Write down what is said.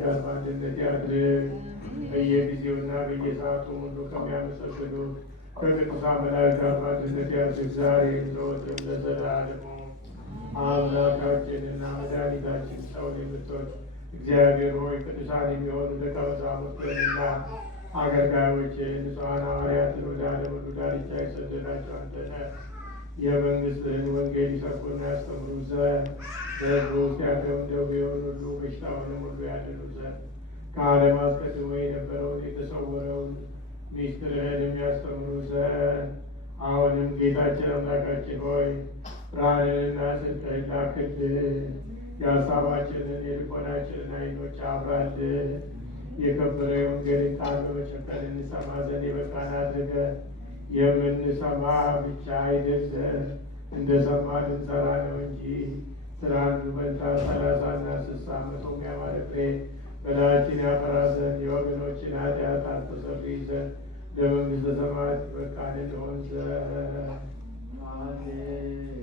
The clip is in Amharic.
ጋር በአንድነት ያድርግ። በየጊዜውና በየሰዓቱ ሁሉ ከሚያመሰግኑ ከቅዱሳን መላእክት ጋር በአንድነት ያድርግ ዛሬም ዘወትርም ለዘላለሙ። አምላካችንና መድኃኒታችን ሰውን የምትወድ እግዚአብሔር ሆይ ቅዱሳን የሚሆኑ ደቀ መዛሙርትህንና አገልጋዮችህን ንጹሐን ሐዋርያትን ወደ ዓለም ሁሉ ዳርቻ የሰደዳቸው አንተ ነህ። የመንግሥትህን ወንጌል ይሰብኩና ያስተምሩ ዘንድ በሕዝቡ ውስጥ ያለውን ደዌውን ሁሉ በሽታውንም ሁሉ ያድኑ ዘንድ ከዓለም አስቀድሞ የነበረውን የተሰወረውን ምስጢርህን የሚያስተምሩ ዘንድ አሁንም ጌታችን አምላካችን ሆይ ብርሃንንና ጽድቅህን ላክልን። የሀሳባችንን የልቦናችንን ዓይኖች አብራልን። የከበረ የወንጌልን ቃል በመጨከን እንሰማ ዘንድ የበቃን አድርገን የምንሰማ ብቻ አይደለም እንደ ሰማን እንሰራ ነው እንጂ ስለ አንዱ ፈንታ 30ና 60 መቶም ያማረ ፍሬ በላያችን ያፈራ ዘንድ የወገኖችን ኃጢአት አስተሰርይ ዘንድ ለመንግሥተ ሰማያት በቃን እንሆን ዘንድ አሜን።